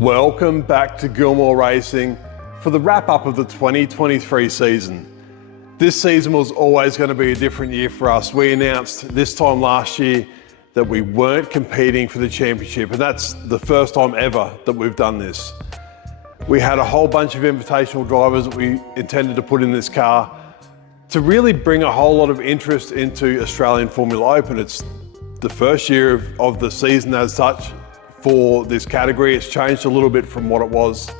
Welcome back to Gilmour Racing for the wrap-up of the 2023 season. This season was always going to be a different year for us. We announced this time last year that we weren't competing for the championship, and that's the first time ever that we've done this. We had a whole bunch of invitational drivers that we intended to put in this car to really bring a whole lot of interest into Australian Formula Open. It's the first year of the season as such for this category. It's changed a little bit from what it was.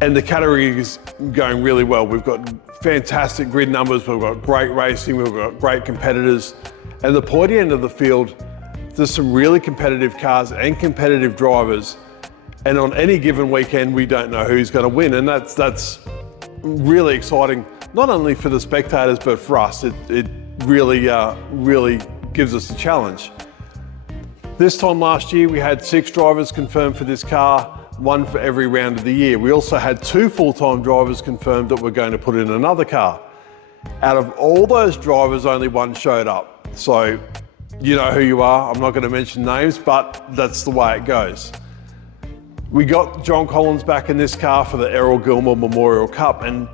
And the category is going really well. We've got fantastic grid numbers, we've got great racing, we've got great competitors. And the pointy end of the field, there's some really competitive cars and competitive drivers. And on any given weekend, we don't know who's going to win. And that's really exciting, not only for the spectators, but for us. It really gives us a challenge. This time last year, we had 6 drivers confirmed for this car, 1 for every round of the year. We also had 2 full-time drivers confirmed that we're going to put in another car. Out of all those drivers, only 1 showed up. So you know who you are. I'm not going to mention names, but that's the way it goes. We got John Collins back in this car for the Errol Gilmour Memorial Cup, and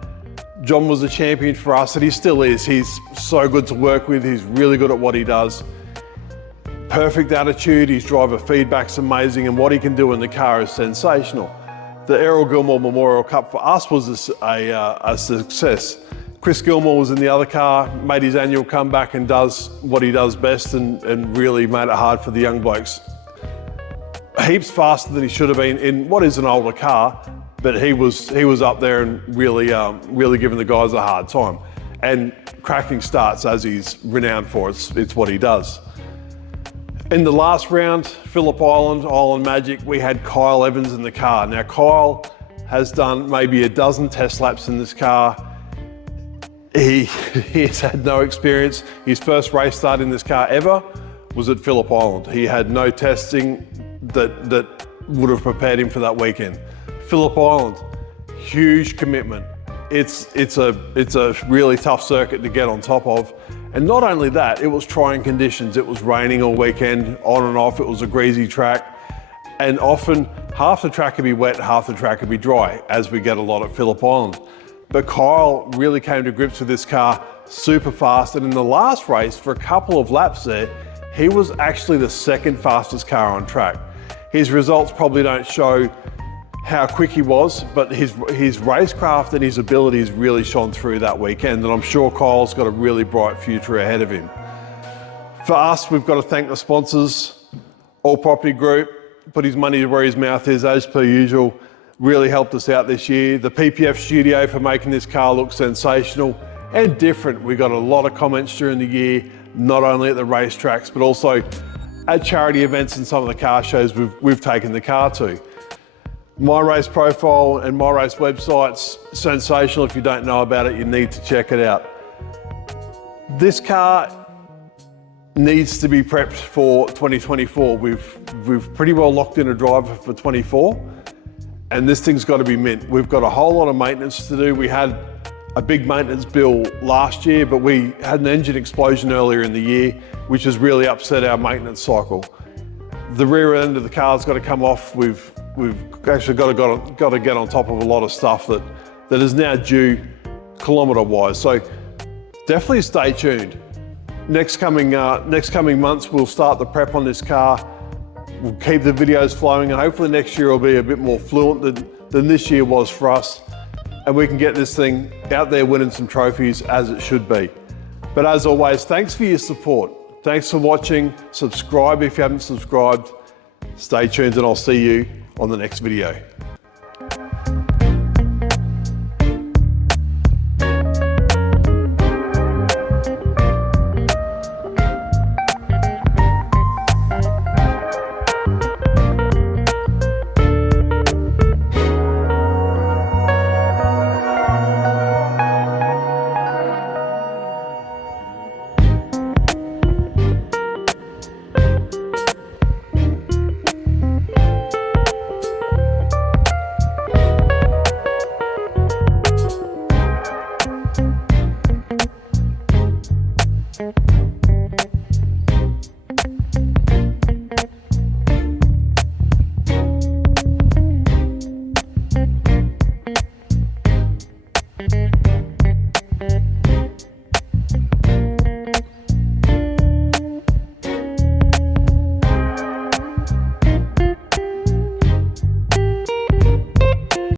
John was a champion for us, and he still is. He's so good to work with. He's really good at what he does. Perfect attitude, his driver feedback's amazing, and what he can do in the car is sensational. The Errol Gilmour Memorial Cup for us was a success. Chris Gilmour was in the other car, made his annual comeback and does what he does best and really made it hard for the young blokes. Heaps faster than he should have been in what is an older car, but he was up there and really giving the guys a hard time. And cracking starts, as he's renowned for, it's what he does. In the last round, Phillip Island Magic, we had Kyle Evans in the car. Now Kyle has done maybe a dozen test laps in this car. He's had no experience. His first race start in this car ever was at Phillip Island. He had no testing that would have prepared him for that weekend. Phillip Island, huge commitment. It's a really tough circuit to get on top of. And not only that, it was trying conditions. It was raining all weekend, on and off. It was a greasy track. And often half the track could be wet, half the track could be dry, as we get a lot at Phillip Island. But Kyle really came to grips with this car super fast. And in the last race, for a couple of laps there, he was actually the 2nd fastest car on track. His results probably don't show how quick he was, but his racecraft and his abilities really shone through that weekend, and I'm sure Kyle's got a really bright future ahead of him. For us, we've got to thank the sponsors. All Property Group put his money where his mouth is, as per usual, really helped us out this year. The PPF studio for making this car look sensational and different. We got a lot of comments during the year, not only at the racetracks, but also at charity events and some of the car shows we've taken the car to. My Race profile and My Race website's sensational. If you don't know about it, you need to check it out. This car needs to be prepped for 2024. We've pretty well locked in a driver for 24, and this thing's got to be mint. We've got a whole lot of maintenance to do. We had a big maintenance bill last year, but we had an engine explosion earlier in the year, which has really upset our maintenance cycle. The rear end of the car's got to come off. We've actually got to get on top of a lot of stuff that is now due kilometre-wise. So definitely stay tuned. Next coming months, we'll start the prep on this car. We'll keep the videos flowing, and hopefully next year will be a bit more fluent than this year was for us. And we can get this thing out there winning some trophies as it should be. But as always, thanks for your support. Thanks for watching. Subscribe if you haven't subscribed. Stay tuned, and I'll see you on the next video. Bye.